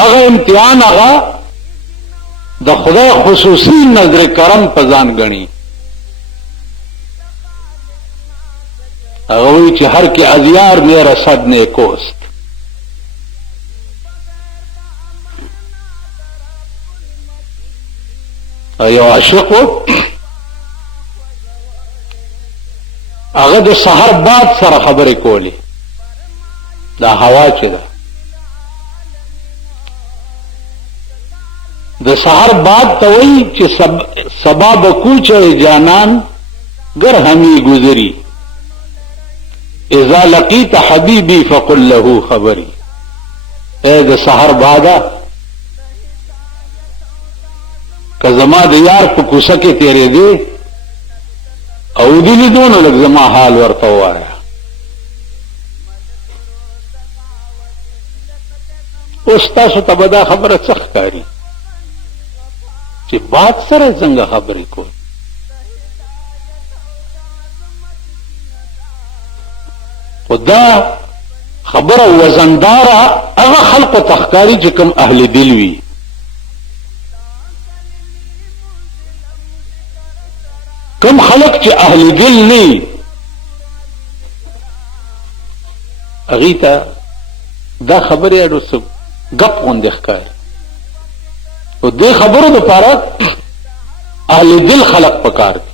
هغه امتحان هغه د خدای خصوصی نظر کرم پزان گنی هغه وی چې هر کې ازیار میرا صد نیکوست یو عاشق هغه د سحر بعد سره خبرې کولی دا هوا چې ده د سحر بعد ته وایي چې سبا بکوچ جانان گر همی گزری اذا لقیت حبیبی فقل له خبری اے د سحر بعدا که زما د یار په کوڅه کې تیرې دی او دی لیدونه لږ زما حال ورته ووایه اوس تاسو ته به دا خبره څه ښکاري چې باد سره څنګه خبرې کول خو دا خبره وزنداره هغه خلقو ته ښکاري چې کوم اهل دل وي کم خلق چې اهل دل نه هغې ته دا خبرې اډو څه ګپ غوندې ښکاري او دې خبرو دپاره اهل دل خلق پکار دي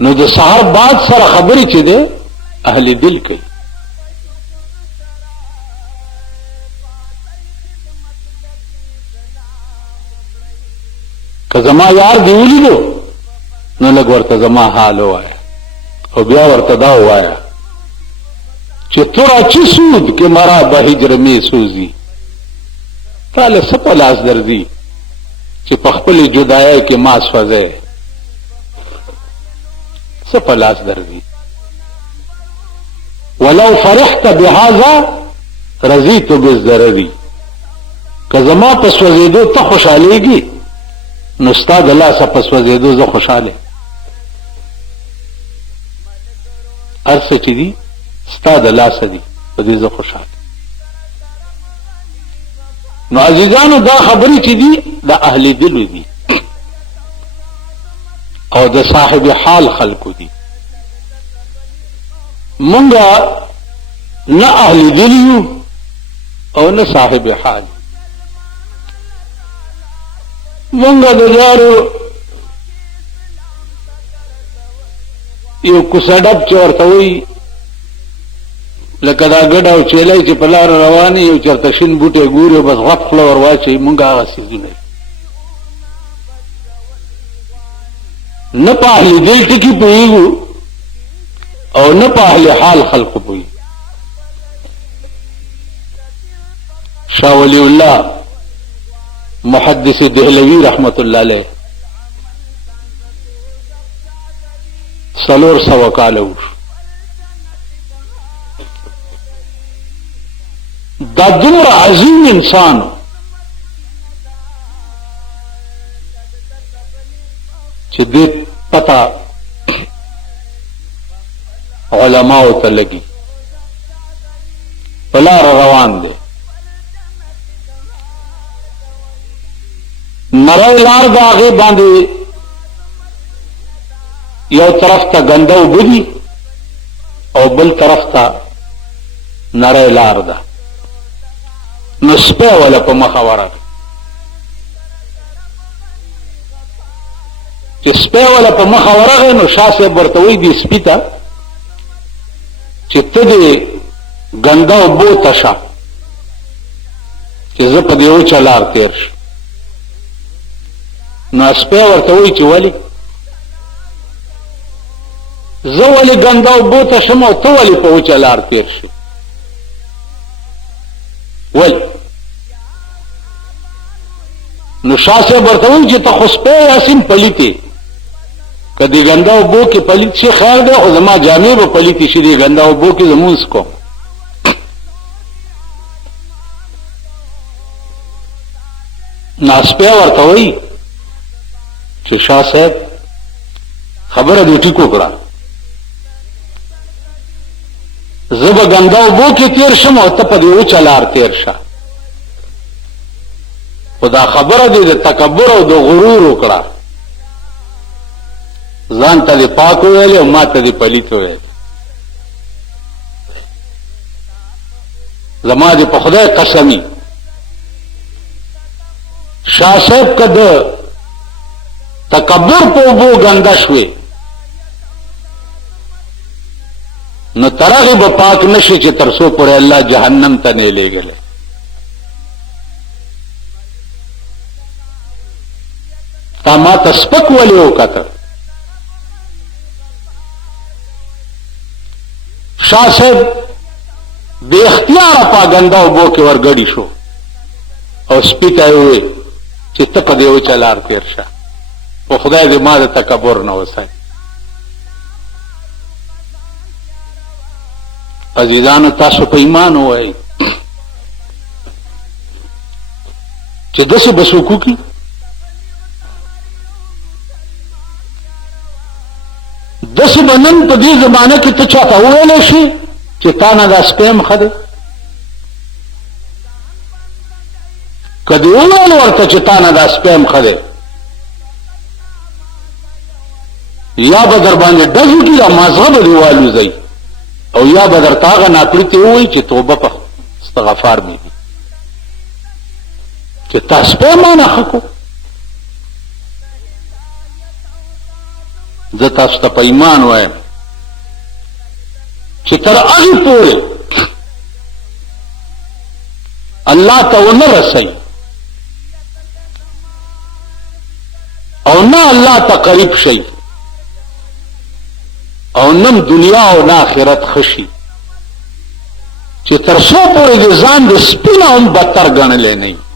نو د سحر بعد سره خبرې چې دی اهل دل کوي که زما یار دی ولیدو نو لږ ورته زما حال ووایه او بیا ورته دا ووایه چې تو را چه سود که مرا به هجر می سوزی تاله څه په لاس درځي چې په خپلې جدایۍ کې ما سوځی څه په لاس درځي ولو فرحت بهذا رضیت بالضرر که زما په سوځېدو ته خوشحالېږي نو ستا د لاسه په سوځېدو زه خوشحاله هر څه چې دي ستا د لاسه دي په دې زه خوشحاله نو عزیزانو دا خبرې چې دي د اهل دلو دي او د صاحب حال خلقو دي مونږه نه اهل دل یو او نه صاحب حال مونږه د جارو یو کوسډب چې ورته وایي لکه دا ګډ او چیلی چې په لاره رواني یو چېرته شین بوټی ګوري او بس غټ خوله ور واچوي مونږ هغه څیزونه نه په اهل دل ټکي پوهېږو او نه په اهل حال خلقو پوهېږو شاه ولی الله محدث دهلوی رحمت الله علیه 400 کاله وشو دا دومره عظیم انسان چې دې پتا علماء ته لګي په لار روان دي نری لار د هغې باندې یو طرف ته ګنده اوبه دي او بل طرف ته نری لار ده نو سپی وله په مخه ورغی چې سپی وله په مخه ورغی نو شاه صاحب ورته وایي دې سپي ته چې ته دې ګنده اوبو ته شه چې زه په دې وچه لار تېر شم نو سپی ورته وایي چې ولې زه ولې ګنده اوبو ته شم او ته ولې په وچه لار تېر شو ولې نو شاه صاحب ورته وایي چې ته خو سپی یاسین پلیتې که دې ګنده اوبو کې پلیت شي خیر دی خو زما جامې به پلیتې شي دې ګنده اوبو کې لمونځ کوم نو سپی ورته وایي چې شاه صاحب خبره دې ټیکو کړه زه به ګنده اوبو کې تېر شم او ته په دې وچه لار تېر شه. خو دا خبره دې د تکبر او د غرور وکړه، ځان ته دې پاک وویلې او ما ته دې پلیت وویلې. زما دې په خدای قسمي شاه صاحب که د تکبر په اوبو ګنده شوې نو تر هغې به پاک نشي چې تر څو پورې الله جهنم ته نه لېږلی. تا ما ته سپک ولې وکتل؟ شاه صاحب بې اختیاره پاګنده اوبو کې ورګډي شو او سپي ته یې وویل چې ته په دې وچه لار تېر شه. په خدای دې ما د تکبر نه وساتي. عزیزانو تاسو په ایمان ووایئ چې داسې به څوک وکړي؟ داسې به نن په دې زمانه کې ته چاته وویلی شي چې تا نه دا سپی ښه دی؟ که دې وویل ورته چې تا نه دا سپی ښه دی یا به در باندې ډز وکړي یا مازغه به دې والوځئ او یا به درته هغه ناپړیتې ووایي چې توبه په استغفار مې وي چې تا سپی ما نه ښه کو. زه تاسو ته په ایمان وایم چې تر هغې پورې الله ته ونه رسئ او نه الله ته قریب شئ او نم دنیا او نه آخرت خشي چې تر څو پورې د ځان د سپي نه هم بدتر ګڼلی نه